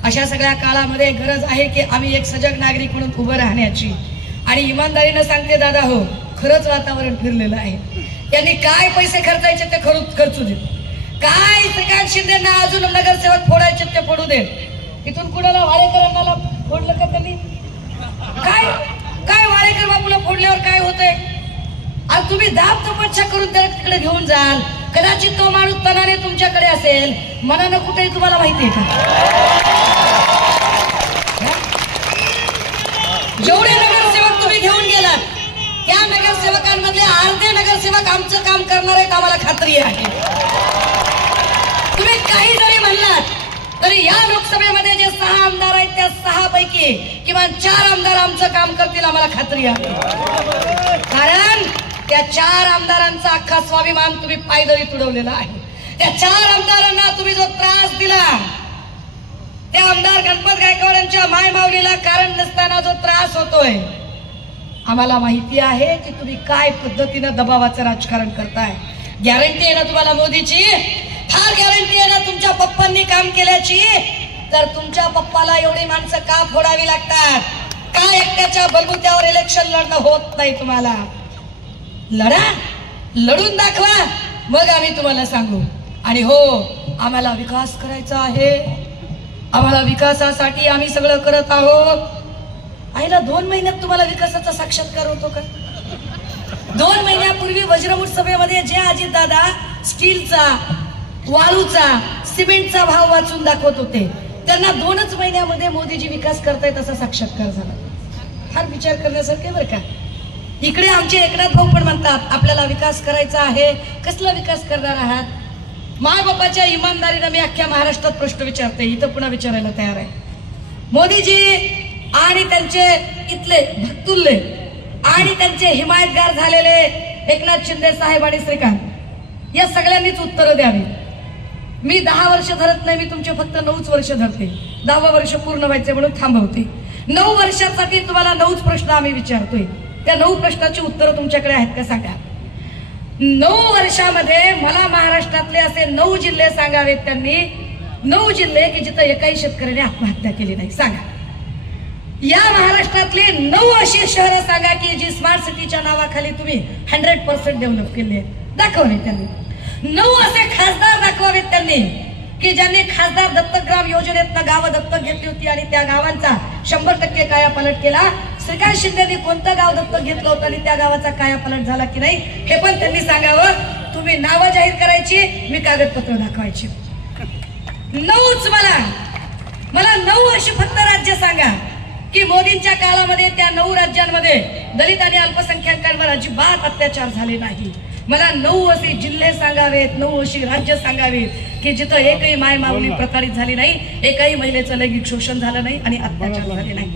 अशा सगळ्या काळामध्ये गरज आहे की आम्ही एक सजग नागरिक म्हणून उभं राहण्याची. आणि इमानदारीनं सांगते दादा हो, खरंच वातावरण फिरलेलं आहे. यांनी काय पैसे खर्चायचे ते खर्चू दे. काय श्रीकांत शिंदेना अजून नगरसेवक फोडायचे ते फोडू दे. इथून कुणाला वाळेकरांना फोडलं का त्यांनी? काय काय वाळेकर बाबूला फोडल्यावर काय होतंय? आज तुम्ही दाब तपस्या करून त्याला तिकडे घेऊन जाल. कदाचित तो माणूस तनाने तुमच्याकडे असेल, मनानं कुठेही तुम्हाला माहिती आहे का? जेवढे नगरसेवक तुम्ही घेऊन गेलात त्या नगरसेवकांमधले अर्धे नगरसेवक आमचं काम करणार आहेत, आम्हाला खात्री आहे. तुम्ही काही जरी म्हणलात तरी या लोकसभेमध्ये जे 6 आमदार आहेत त्या 6 पैकी किमान 4 आमदार आमचं काम करतील, आम्हाला खात्री आहे. कारण त्या 4 आमदारांचा अख्खा स्वाभिमान तुम्ही पायदळी तुडवलेला आहे. त्या 4 आमदारांना तुम्ही जो त्रास दिला, त्या आमदार गणपत गायकवाड यांच्या माय माऊलीला कारण नसताना जो त्रास होतोय, आम्हाला माहिती आहे की तुम्ही काय पद्धतीनं दबावाचं राजकारण करताय. गॅरंटी आहे ना तुम्हाला मोदीची? फार गॅरंटी आहे ना तुमच्या पप्पांनी काम केल्याची? तर तुमच्या पप्पाला एवढी माणसं का फोडावी लागतात? का एकट्याच्या बलबुत्यावर इलेक्शन लढणं होत नाही तुम्हाला? लढून दाखवा, मग आम्ही तुम्हाला सांगू. आणि हो, आम्हाला विकास करायचा आहे, आम्हाला विकासासाठी आम्ही सगळं करत आहोत. आईला 2 महिन्यात तुम्हाला विकासाचा साक्षात्कार होतो का? 2 महिन्यापूर्वी वज्रमुठ सभेमध्ये जे अजितदादा स्टीलचा, वाळूचा, सिमेंटचा भाव वाचून दाखवत होते, त्यांना 2च महिन्यामध्ये मोदीजी विकास करतायत असा साक्षात्कार झाला. फार विचार करण्यासारखे बरं का. इकडे आमचे एकनाथ भाऊ पण म्हणतात आपल्याला विकास करायचा आहे. कसला विकास करणार आहात? माय बापाच्या इमानदारीनं मी अख्ख्या महाराष्ट्रात प्रश्न विचारते, इथं पुन्हा विचारायला तयार आहे. मोदीजी आणि त्यांचे इथले भक्तुल्ले आणि त्यांचे हिमायतगार झालेले एकनाथ शिंदे साहेब आणि श्रीकांत या सगळ्यांनीच उत्तरं द्यावी. मी 10 वर्ष धरत नाही, मी तुमचे फक्त 9च वर्ष धरते. 10वं वर्ष पूर्ण व्हायचे म्हणून थांबवते. 9 वर्षासाठी तुम्हाला 9च प्रश्न आम्ही विचारतोय. त्या 9 प्रश्नाची उत्तरं तुमच्याकडे आहेत का सांगा. 9 वर्षामध्ये मला महाराष्ट्रातले असे 9 जिल्हे सांगावेत त्यांनी. 9 जिल्हे की जिथं एकाही शेतकऱ्याने आत्महत्या केली नाही. सांगा. या महाराष्ट्रातली 9 अशी शहरं सांगा की जी स्मार्ट सिटीच्या नावाखाली तुम्ही 100% डेव्हलप केली आहे. दाखवले त्यांनी. 9 असे खासदार दाखवावेत त्यांनी की ज्यांनी खासदार दत्तग्राम योजनेतनं गावं दत्तक घेतली होती आणि त्या गावांचा 100% कायापालट केला. श्रीकांत शिंदेनी कोणतं गाव दत्तक घेतलं होतं आणि त्या गावाचा कायापालट झाला की नाही हे पण त्यांनी सांगावं. तुम्ही नावं जाहीर करायची, मी कागदपत्र दाखवायची. 9च मला 9 अशी फक्त राज्य सांगा की मोदींच्या काळामध्ये त्या 9 राज्यांमध्ये दलित आणि अल्पसंख्याकांवर अजिबात अत्याचार झाले नाही. मला 9 असे जिल्हे सांगावेत, 9 अशी राज्य सांगावीत की जिथं एकही माय माऊली प्रताडित झाली नाही, एकही महिलेचं लैंगिक शोषण झालं नाही आणि अत्याचार झाले नाही.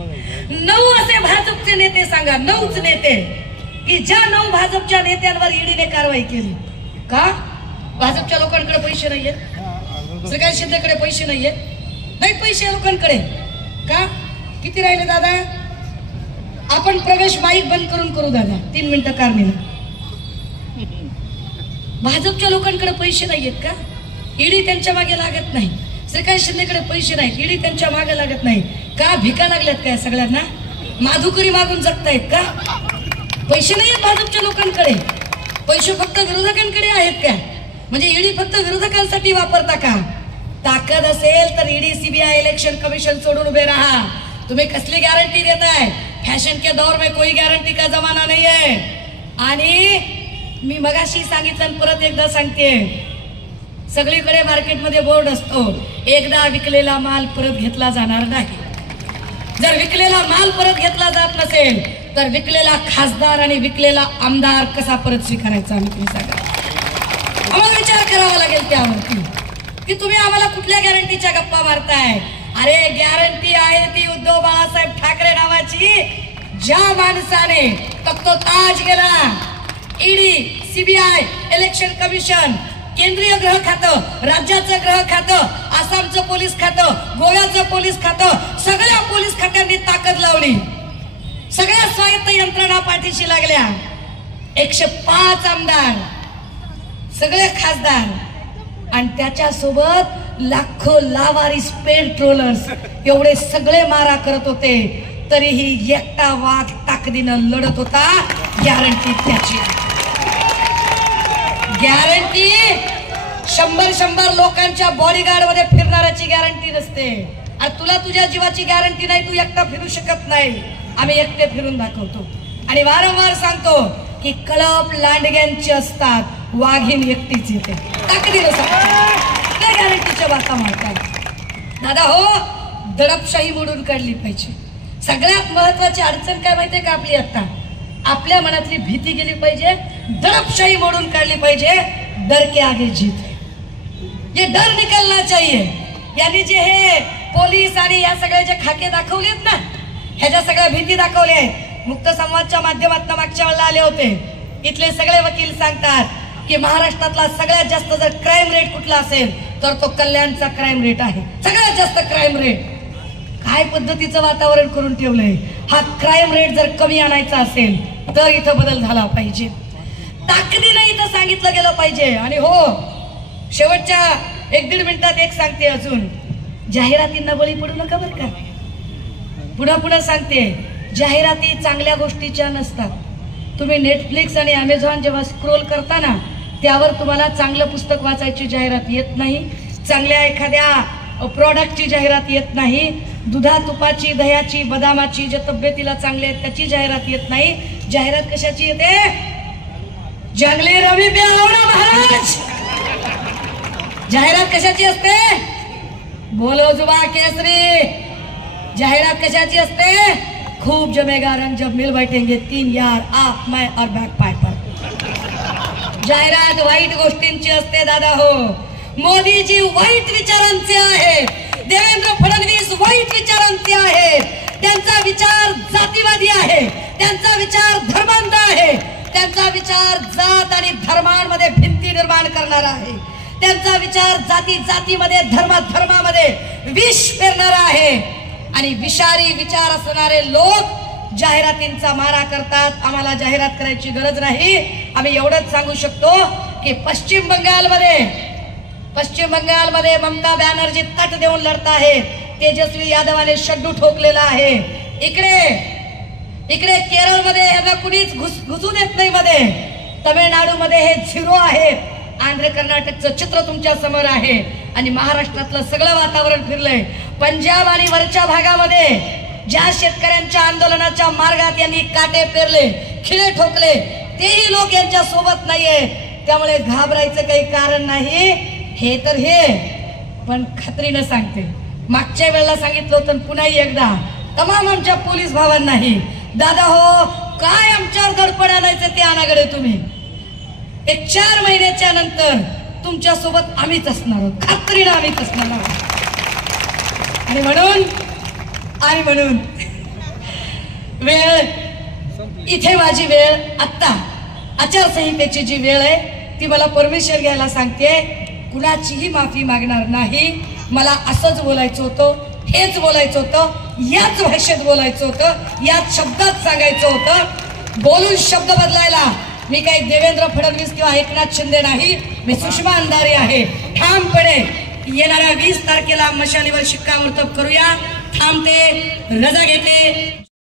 9 असे भाजपचे नेते सांगा, 9च नेते की ज्या 9 भाजपच्या नेत्यांवर ईडीने कारवाई केली. का? भाजपच्या लोकांकडे पैसे नाहीयेत, श्रीकांत शिंदेकडे पैसे नाहीयेत, नाही पैसे लोकांकडे. का? किती राहिले दादा? आपण प्रवेश माईक बंद करू दादा, 3 मिनिटं कारणीला. भाजपच्या लोकांकडे पैसे नाहीयेत का? ईडी त्यांच्या मागे लागत नाही. श्रीकांत शिंदेकडे पैसे नाहीत, ईडी त्यांच्या मागे लागत नाही. का? भिका लागल्यात काय सगळ्यांना? माधुकरी मागून जगतायत का? पैसे नाहीयेत भाजपच्या लोकांकडे, पैसे फक्त विरोधकांकडे आहेत का? म्हणजे ईडी फक्त विरोधकांसाठी वापरता का? ताकद असेल तर ईडी, सीबीआय, इलेक्शन कमिशन सोडून उभे राहा. तुम्ही कसली गॅरंटी देताय? फॅशन के दौर में कोई गॅरंटी का जमाना नाही आहे. आणि मी मगाशी सांगितलं परत एकदा सांगते, सगळीकडे मार्केटमध्ये बोर्ड असतो, एकदा विकलेला माल परत घेतला जाणार नाही. जर विकलेला माल परत घेतला जात नसेल तर विकलेला खासदार आणि विकलेला आमदार कसा परत स्वीकारायचा आम्ही तुम्ही सांगा. आम्हाला विचार करावा लागेल त्यावरती की तुम्ही आम्हाला कुठल्या गॅरंटीच्या गप्पा मारताय. अरे गॅरंटी आहे ती उद्धव बाळासाहेब ठाकरे नावाची, ज्या माणसाने फक्त ताज गेला, ईडी, सीबीआय, इलेक्शन कमिशन, केंद्रीय गृह खातं, राज्याचं गृह खातं, आसामचं पोलीस खातं, गोव्याचं पोलीस खातं, सगळ्या पोलीस खात्यांनी ताकद लावली. सगळ्या स्वायत्त यंत्रणा पाठीशी लागल्या. 105 आमदार, सगळे खासदार आणि त्याच्यासोबत लाखो लावारिस पेट्रोलर्स, एवढे सगळे मारा करत होते. तरीही एकटा वाघ ताकदीनं लढत होता. गॅरंटी त्याची. गॅरंटी 100 लोकांच्या बॉडीगार्ड मध्ये फिरणाऱ्याची गॅरंटी नसते. आणि तुला तुझ्या जीवाची गॅरंटी नाही, तू एकटा फिरू शकत नाही. आम्ही एकटे फिरून दाखवतो आणि वारंवार सांगतो की कळप लांडग्यांची असतात, वाघीण एकटीच येते. ताकदीनं सांगतो. त्या गॅरंटीच्या बाता मारतात दादा. हो, दडपशाही मोडून काढली पाहिजे. सगळ्यात महत्वाची अडचण काय माहितीये का आपली? आता आपल्या मनातली भीती गेली पाहिजे, दडपशाही मोडून काढली पाहिजे. डर के आगे जीत है, ये डर निकलना चाहिए. यांनी जे हे पोलीस आणि या सगळे जे खाके दाखवलेत ना, ह्याच्या सगळ्या भीती दाखवल्या आहेत. मुक्त संवादच्या माध्यमातून मागच्या वेळेला आले होते. इथले सगळे वकील सांगतात की महाराष्ट्रातला सगळ्यात जास्त जर क्राईम रेट कुठला असेल तर तो कल्याणचा क्राईम रेट आहे. सगळ्यात जास्त क्राईम रेट. काय पद्धतीचं वातावरण करून ठेवलंय. हा क्राईम रेट जर कमी आणायचा असेल तर इथं बदल झाला पाहिजे. ताकदीनं इथं सांगितलं गेलं पाहिजे. आणि हो, शेवटच्या 1-1.5 मिनिटात एक सांगते अजून, जाहिरातींना बळी पडू नका बरं का. पुन्हा सांगते, जाहिराती चांगल्या गोष्टीच्या नसतात. तुम्ही नेटफ्लिक्स आणि अमेझॉन जेव्हा स्क्रोल करता ना, त्यावर तुम्हाला चांगलं पुस्तक वाचायची जाहिरात येत नाही, चांगल्या एखाद्या प्रॉडक्टची जाहिरात येत नाही, दुधा तुपाची, दह्याची, बदामाची, जे तब्येतीला चांगले आहेत त्याची जाहिरात येत नाही. जाहिरात कशाची येते? जंगली रवी प्यावडा महाराज. जाहिरात कशाची असते? बोलो जुबा केसरी. जाहिरात कशाची असते? खूब जमेगा रंग जब मिल बैठेंगे तीन यार, आप मैं और बैक पाइपर. जाहिरात वाईट गोष्टींची असते दादा हो. मोदीजी वाईट विचारांचे आहेत, देवेंद्र फडणवीस वाईट विचारांचे आहेत. त्यांचा विचार जातीवादी आहे, त्यांचा विचार धर्मांध आहे, त्यांचा विचार जात आणि धर्मांमध्ये भिंती निर्माण करणारा आहे, त्यांचा विचार जाती जातीमध्ये, धर्मामध्ये विष पेरणारा आहे. आणि विषारी विचार असणारे लोक जाहिरातींचा मारा करतात. आम्हाला जाहिरात करायची गरज नाही. आम्ही एवढंच सांगू शकतो की पश्चिम बंगालमध्ये ममता बॅनर्जी तट देऊन लढत आहेत. तेजस्वी यादवाने शड्डू ठोकलेला आहे. इकडे केरळमध्ये यांना कुणीच घुसू देत नाही मध्ये. तमिळनाडूमध्ये हे झिरो आहे. आंध्र कर्नाटकचं चित्र तुमच्या समोर आहे. आणि महाराष्ट्रातलं सगळं वातावरण फिरलंय. पंजाब आणि वरच्या भागामध्ये ज्या शेतकऱ्यांच्या आंदोलनाच्या मार्गात यांनी काटे पेरले, खिळे ठोकले, तेही लोक यांच्या सोबत नाहीये. त्यामुळे घाबरायचं काही कारण नाही. हे तर हे पण खात्रीनं सांगते, मागच्या वेळेला सांगितलं होतं, पुन्हा एकदा तमाम आमच्या पोलीस भावांनाही, दादा हो काय आमच्यावर दडपण आणायचं ते आणागडे तुम्ही. एक 4 महिन्याच्या नंतर तुमच्या सोबत आम्हीच असणार आहोत, खात्रीनं आम्हीच असणार आहोत. आणि म्हणून वेळ इथे, माझी वेळ आत्ता आचारसंहितेची जी वेळ आहे ती मला परमिशन घ्यायला सांगते. कुणाचीही माफी मागणार नाही. मला असंच बोलायचं होतं, हेच बोलायचं होतं, याच भाषेत बोलायचं होतं, याच शब्दात सांगायचं होतं. बोलून शब्द बदलायला मी काही देवेंद्र फडणवीस किंवा एकनाथ शिंदे नाही. मी सुषमा अंधारे आहे. ठामपणे येणाऱ्या 20 तारखेला मशालीवर शिक्कामोर्तब करूया. थांबते, रजा घेते.